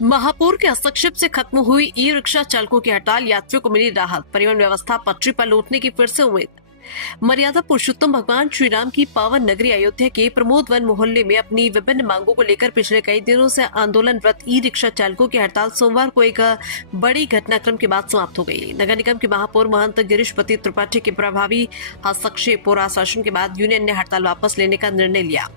महापौर के हस्तक्षेप से खत्म हुई ई रिक्शा चालकों की हड़ताल, यात्रियों को मिली राहत, परिवहन व्यवस्था पटरी पर लौटने की फिर से उम्मीद। मर्यादा पुरुषोत्तम भगवान श्री राम की पावन नगरी अयोध्या के प्रमोद वन मोहल्ले में अपनी विभिन्न मांगों को लेकर पिछले कई दिनों से आंदोलनरत ई रिक्शा चालकों की हड़ताल सोमवार को एक बड़ी घटनाक्रम के बाद समाप्त हो गई। नगर निगम के महापौर महंत गिरीशपति त्रिपाठी के प्रभावी हस्तक्षेप और आश्वासन के बाद यूनियन ने हड़ताल वापस लेने का निर्णय लिया।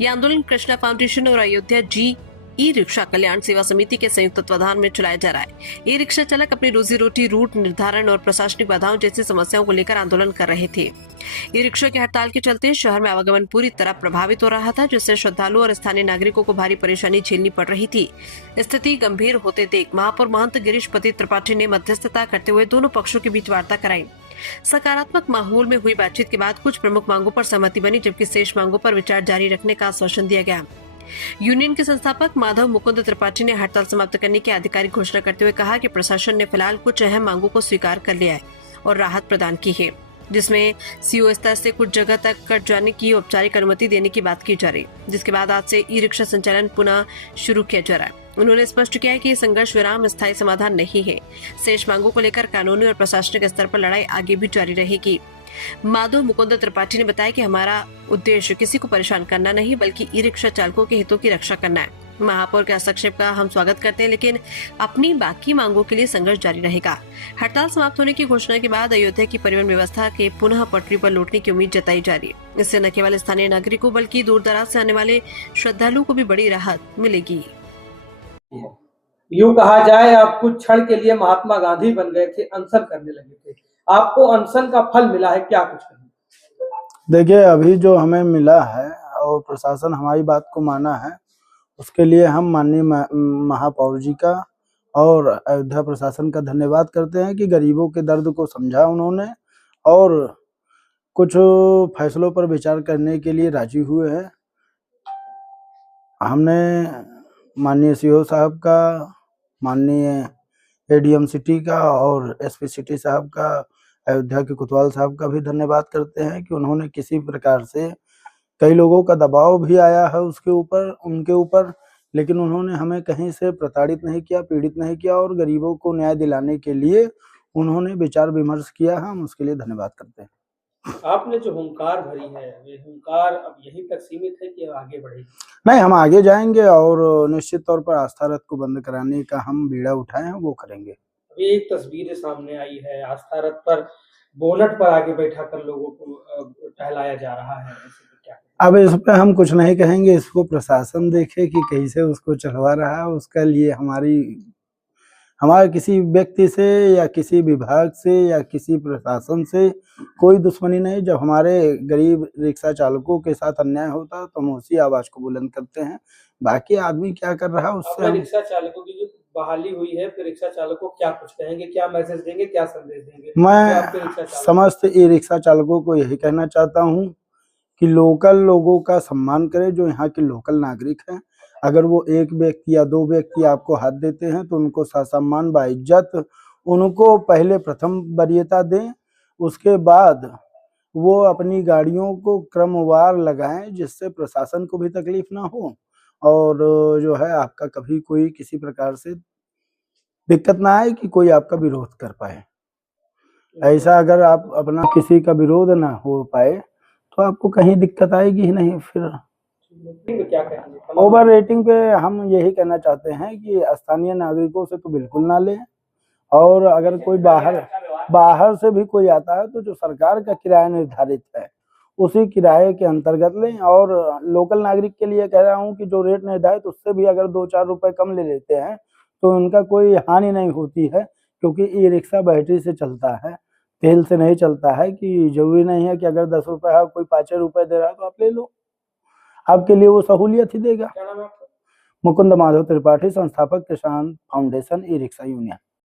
यह आंदोलन कृष्णा फाउंडेशन और अयोध्या जी ई रिक्शा कल्याण सेवा समिति के संयुक्त तत्वाधान में चलाया जा रहा है। ई रिक्शा चालक अपनी रोजी रोटी, रूट निर्धारण और प्रशासनिक बाधाओं जैसी समस्याओं को लेकर आंदोलन कर रहे थे। ई रिक्शा की हड़ताल के चलते शहर में आवागमन पूरी तरह प्रभावित हो रहा था, जिससे श्रद्धालुओं और स्थानीय नागरिकों को भारी परेशानी झेलनी पड़ रही थी। स्थिति गंभीर होते देख महापौर महंत गिरीशपति त्रिपाठी ने मध्यस्थता करते हुए दोनों पक्षों के बीच वार्ता कराई। सकारात्मक माहौल में हुई बातचीत के बाद कुछ प्रमुख मांगों पर सहमति बनी, जबकि शेष मांगों पर विचार जारी रखने का आश्वासन दिया गया। यूनियन के संस्थापक माधव मुकुंद त्रिपाठी ने हड़ताल समाप्त करने की आधिकारिक घोषणा करते हुए कहा कि प्रशासन ने फिलहाल कुछ अहम मांगों को स्वीकार कर लिया है और राहत प्रदान की है, जिसमें सीओ स्तर से कुछ जगह तक कट जाने की औपचारिक अनुमति देने की बात की जा रही, जिसके बाद आज से ई रिक्शा संचालन पुनः शुरू किया जा रहा है। उन्होंने स्पष्ट किया कि संघर्ष विराम स्थायी समाधान नहीं है। शेष मांगों को लेकर कानूनी और प्रशासनिक स्तर पर लड़ाई आगे भी जारी रहेगी। माधव मुकुंद त्रिपाठी ने बताया कि हमारा उद्देश्य किसी को परेशान करना नहीं, बल्कि ई रिक्शा चालकों के हितों की रक्षा करना है। महापौर के हस्तक्षेप का हम स्वागत करते हैं, लेकिन अपनी बाकी मांगों के लिए संघर्ष जारी रहेगा। हड़ताल समाप्त होने की घोषणा के बाद अयोध्या की परिवहन व्यवस्था के पुनः पटरी पर लौटने की उम्मीद जताई जा रही है। इससे न केवल स्थानीय नागरिकों बल्कि दूर दराज से आने वाले श्रद्धालुओं को भी बड़ी राहत मिलेगी। यूं कहा जाए, आप कुछ क्षण के लिए महात्मा गांधी बन गए थे, अनशन करने लगे थे। आपको अनशन का फल मिला है, क्या कुछ कहें? देखिए, अभी जो हमें मिला है और प्रशासन हमारी बात को माना है, उसके लिए हम माननीय महापौर जी का और अयोध्या प्रशासन का धन्यवाद करते हैं कि गरीबों के दर्द को समझा उन्होंने और कुछ फैसलों पर विचार करने के लिए राजी हुए हैं। हमने माननीय सीओ साहब का, माननीय एडीएम सिटी का और एसपी सिटी साहब का, अयोध्या के कोतवाल साहब का भी धन्यवाद करते हैं कि उन्होंने किसी प्रकार से, कई लोगों का दबाव भी आया है उनके ऊपर, लेकिन उन्होंने हमें कहीं से प्रताड़ित नहीं किया, पीड़ित नहीं किया और गरीबों को न्याय दिलाने के लिए उन्होंने विचार विमर्श किया। हम उसके लिए धन्यवाद करते हैं। आपने जो हुंकार भरी है, ये हुंकार अब यहीं तक सीमित है कि आगे बढ़ेगी? नहीं, हम आगे जाएंगे और निश्चित तौर पर आस्था रथ को बंद कराने का हम बीड़ा उठाए हैं, वो करेंगे। अभी एक तस्वीर सामने आई है, आस्था रथ पर बोनट पर आगे बैठा कर लोगों को टहलाया जा रहा है, ऐसे तो क्या? अब इस पे हम कुछ नहीं कहेंगे, इसको प्रशासन देखे कि कैसे उसको चलवा रहा है। उसके लिए हमारे किसी व्यक्ति से या किसी विभाग से या किसी प्रशासन से कोई दुश्मनी नहीं। जब हमारे गरीब रिक्शा चालकों के साथ अन्याय होता है तो हम उसी आवाज को बुलंद करते हैं। बाकी आदमी क्या कर रहा है उससे रिक्शा चालकों की जो बहाली हुई है, फिर रिक्शा चालकों को क्या कुछ कहेंगे, क्या मैसेज देंगे, क्या संदेश देंगे? मैं समस्त ई रिक्शा चालकों को यही कहना चाहता हूँ कि लोकल लोगों का सम्मान करें, जो यहाँ के लोकल नागरिक हैं। अगर वो एक व्यक्ति या दो व्यक्ति आपको हाथ देते हैं तो उनको ससम्मान बाइज्जत उनको पहले प्रथम वरीयता दें, उसके बाद वो अपनी गाड़ियों को क्रमवार लगाएं, जिससे प्रशासन को भी तकलीफ ना हो और जो है आपका कभी कोई किसी प्रकार से दिक्कत ना आए कि कोई आपका विरोध कर पाए। ऐसा अगर आप अपना किसी का विरोध ना हो पाए तो आपको कहीं दिक्कत आएगी ही नहीं। फिर क्या कहेंगे? ओवर रेटिंग पे हम यही कहना चाहते हैं कि स्थानीय नागरिकों से तो बिल्कुल ना लें, और अगर कोई बाहर से भी कोई आता है तो जो सरकार का किराया निर्धारित है उसी किराए के अंतर्गत लें। और लोकल नागरिक के लिए कह रहा हूँ कि जो रेट निर्धारित उससे भी अगर 2-4 रुपए कम ले लेते हैं तो उनका कोई हानि नहीं होती है, क्योंकि ई रिक्शा बैटरी से चलता है, तेल से नहीं चलता है। कि जरूरी नहीं है कि अगर 10 रुपए है कोई 5 रुपए दे रहा है तो आप ले लो, आपके लिए वो सहूलियत ही देगा। मुकुंद माधव त्रिपाठी, संस्थापक किसान फाउंडेशन ई रिक्शा यूनियन।